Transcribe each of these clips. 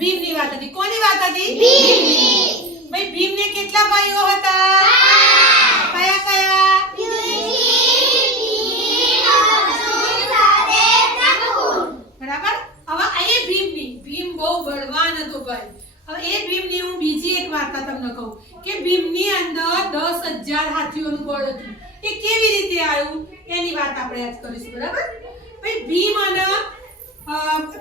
ભીમની વાત હતી. કોની વાત હતી? ભીમની. ભાઈ ભીમને કેટલા ભાઈઓ હતા? કયા કયા? બરાબર? હવે એ ભીમની. ભીમ બહુ બળવાન હતો ભાઈ. હવે એ ભીમની હું બીજી એક વાર્તા તમને કહું કે ભીમની અંદર દસ હજાર હાથીઓનું બળ હતું. એ કેવી રીતે આવ્યું? એની વાત આપણે આજ કરીશું. બરાબર? ભાઈ ભીમ અને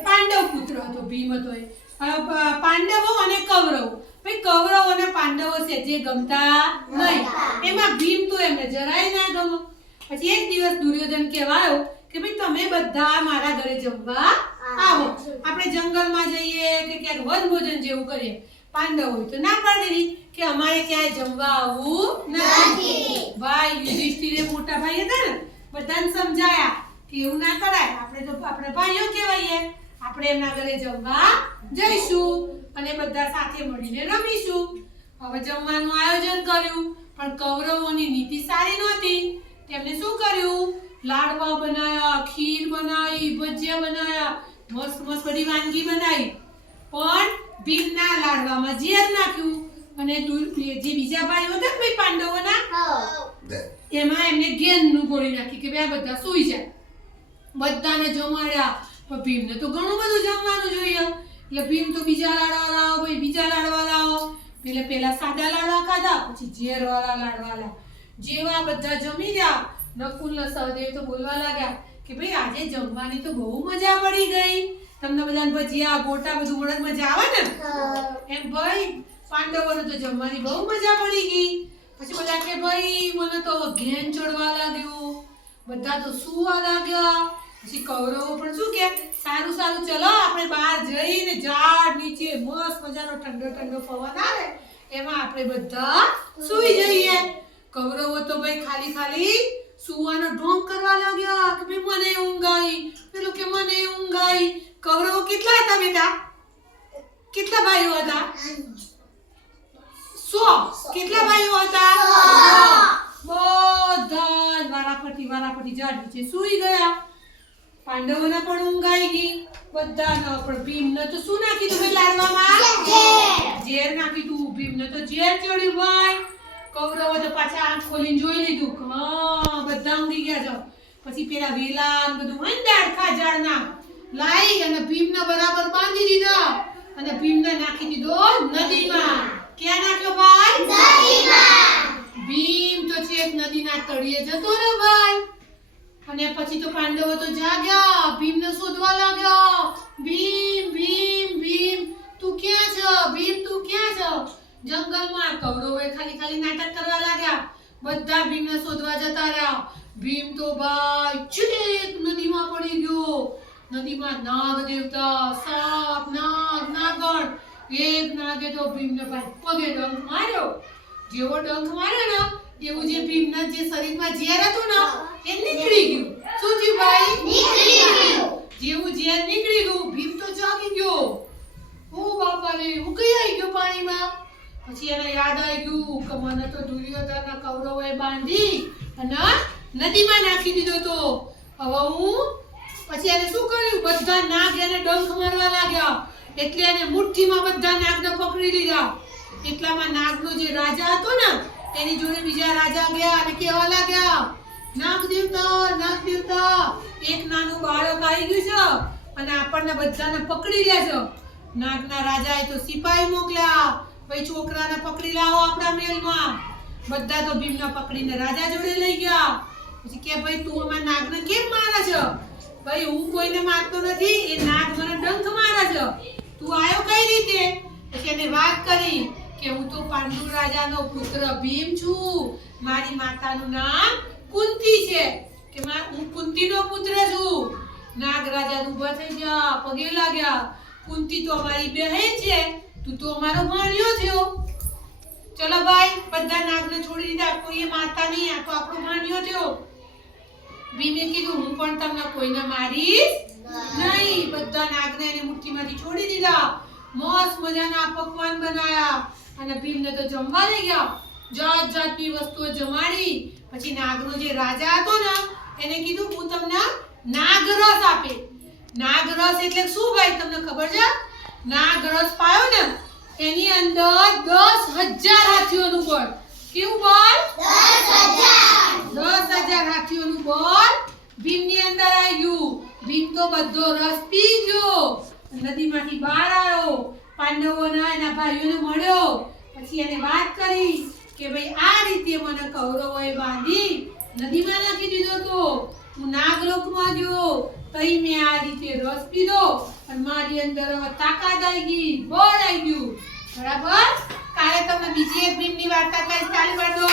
પાંડવ પુત્ર હતો. ભીમ હતો એ. પાંડવો અને કૌરવો. ભાઈ કૌરવો અને પાંડવો છે જે ગમતા નહીં. એમાં ભીમ તો એમને જરાય ના ગમો. પછી એક દિવસ દુર્યોધન કહેવાયો કે ભાઈ તમે બધા મારા ઘરે જમવા આવો. આપણે જંગલમાં જઈએ કે ક્યાંક વનભોજન જેવું કરીએ. પાંડવ તો ના પાડેલી કે અમારે ક્યાંય જમવા આવવું નથી. ભાઈ યુધિષ્ઠિરે મોટા ભાઈ હતા ને બધાને સમજાયા કે એવું ના કરાય. આપણે તો આપણે ભાઈઓ કહેવાય આપણે એમના ઘરે જમવા જઈશું અને બધા સાથે મળીને રમીશું. હવે જમવાનું આયોજન કર્યું પણ કૌરવોની નીતિ સારી નહોતી. તેમણે શું કર્યું? લાડવા બનાવ્યા ખીર બનાવી ભજીયા બનાવ્યા મસ્ત મસ્ત બધી વાનગી બનાવી. પણ ભીમના લાડવામાં ઝેર નાખ્યું અને જે બીજા ભાઈઓ હતા ને ભાઈ પાંડવોના એમાં એમને ગેંદનું ગોળી નાખી કે બે આ બધા સૂઈ જાય. બધાને જમાડ્યા. પણ ભીમને તો ઘણું બધું જમવાનું જોઈએ. એટલે ભીમ તો બીજા લાડવા લાવો ભાઈ બીજા લાડવા લાવો. એટલે પેલા સાદા લાડવા ખાધા પછી ઝેર વાળા લાડવા લાવ જેવા બધા જમી ગયા નકુલ સહદેવ તો બોલવા લાગ્યા કે ભાઈ આજે જમવાની તો બહુ મજા પડી ગઈ. તમને બધાને ભજીયા ગોટા બધું મળે મજા આવે ને? એમ ભાઈ પાંડવોને તો જમવાની બહુ મજા પડી ગઈ. પછી બધા કે ભાઈ મને તો ઘેન ચડવા લાગ્યું. બધા તો સુવા લાગ્યા. પછી કૌરવો પણ શું કે સારું સારું ચલો આપણે બહાર મસ્ત મજાનો ઠંડો ઠંડો પવન આવે એમાં આપણે બધા સૂઈ જઈએ. કૌરવો તો ભાઈ ખાલી ખાલી સુવાનો ઢોંગ કરવા લાગ્યા કે ભાઈ મને ઊંઘ આવી પેલું કે મને ઊંઘ આવી કૌરવો કેટલા હતા બેટા? કેટલા ભાઈઓ હતા? સો. કેટલા ભાઈઓ હતા? બધા વારાફરતી વારાફરતી ઝાડ નીચે સૂઈ ગયા. પાંડવોને પણ ઊંઘ આવી ગઈ. બધાને પણ ભીમને તો શું નાખી તું લાડવામાં? ઝેર. નાખી તું ભીમને તો ઝેર ચડ્યું ભાઈ કૌરવો તો પાછા આંખ ખોલીને જોઈ લીધું. હા બધા ઊંઘી ગયા છો પછી પેલા વેલા ને બધું હોય ને દાડખા ઝાડના. લાઈ અને ભીમને બરાબર બાંધી દીધા. અને ભીમને નાખી દીધો નદીમાં. ક્યાં નાખ્યો ભાઈ? ભીમ તો છેક નદીના તળિયે જતો ને ભાઈ. અને પછી તો પાંડવો તો જાગ્યા, ભીમને શોધવા લાગ્યા. ભીમ ભીમ ભીમ, તું ક્યાં છો? ભીમ, તું ક્યાં છો? જંગલમાં કૌરવોએ ખાલી ખાલી નાટક કરવા લાગ્યા. બધા ભીમને શોધવા જતા રહ્યા. ભીમ તો ભાઈ છેક નદીમાં પડી ગયો. નદીમાં નાગ દેવતા સાપ, નાગ, નાગણ. એક નાગે તો ભીમને ભાઈ પગે ડંખ માર્યો. જેવો ડંખ માર્યો ને એવું જે ભીમના જે શરીરમાં ઝેર હતું ને એ નીકળી ગયું. શું થયું ભાઈ? જેવું ઝેર નીકળી ગયું ભીમ તો જાગી ગયો. ઓ બાપા રે હું કઈ આવી ગયો પાણીમાં. પછી એને યાદ આવી ગયું કે મને તો દુર્યોધન કૌરવોએ બાંધી અને નદીમાં નાખી દીધો તો હવે હું પછી એને શું કર્યું? બધા નાગ એને ડંખ મારવા લાગ્યા. એટલે એને મુઠ્ઠીમાં બધા નાગને પકડી લીધા. એટલામાં નાગનો જે રાજા હતો ને એની જોડે બીજા રાજા ગયા અને કેવા લાગ્યા, નાગ દેવતા નાગ દેવતા. એક નાનું બાળક આવી ગયું છે અને આપણને બધાને પકડી લે છે. નાગના રાજાએ તો સિપાહી મોકલ્યા, ભાઈ, છોકરાને પકડી લાવો આપણા મેલમાં બધા તો ભીમને પકડીને રાજા જોડે લઈ ગયા. પછી કે, ભાઈ, તું અમારા નાગને કેમ મારે છે? ભાઈ, હું કોઈને મારતો નથી, એ નાગ મને ડંખ મારે છે. તું આવ્યો કઈ રીતે? પછી એને વાત કરી કે હું તો પાંડુ રાજાનો પુત્ર ભીમ છું. મારી માતાનું નામ કુંતી છે. કે હું કુંતીનો પુત્ર છું. નાગ ઊભા થઈ ગયા, પગે લાગ્યા. કુંતી તો અમારી બહેન છે. તું તો અમારો ભાણિયો થયો ચલો ભાઈ, બધા નાગને છોડી દીધા. કોઈ માતા નહીં, આ તો આપણો ભાણિયો થયો ભીમે કીધું, હું પણ તમને કોઈને મારીશ નહીં. બધા નાગને એની મૂર્તિમાંથી છોડી દીધા. મસ્ત મજાના પકવાન બનાયા. અને ભીમને તો જમવા લઈ ગયા. જાત જાતની વસ્તુઓ જમાડી. પછી નાગનો જે રાજા હતો ને એને કીધું હું તમને નાગરસ આપે નાગરસ એટલે શું ભાઈ તમને ખબર છે? નાગરસ પાયો ને એની અંદર દસ હજાર હાથીઓનું બળ. કેવું બળ? દસ હજાર હાથીઓનું બળ ભીમની અંદર આવ્યું. ભીમ તો બધો રસ પી ગયો. નદીમાંથી બહાર આવ્યો. પાંડવોના એના ભાઈઓને મળ્યો. પછી એને વાત કરી કે ભાઈ, આ રીતે મને કૌરવોએ બાંધી નદીમાં નાખી દીધો તો હું નાગલોકમાં ગયો. તઈ મેં આ રીતે રસ પીધો અને મારી અંદર તાકાત આવી ગઈ, બળ આવી ગયું. બરાબર? કાલે તમને બીજી એક ભીમની વાર્તા કઈ ચાલુ પાડો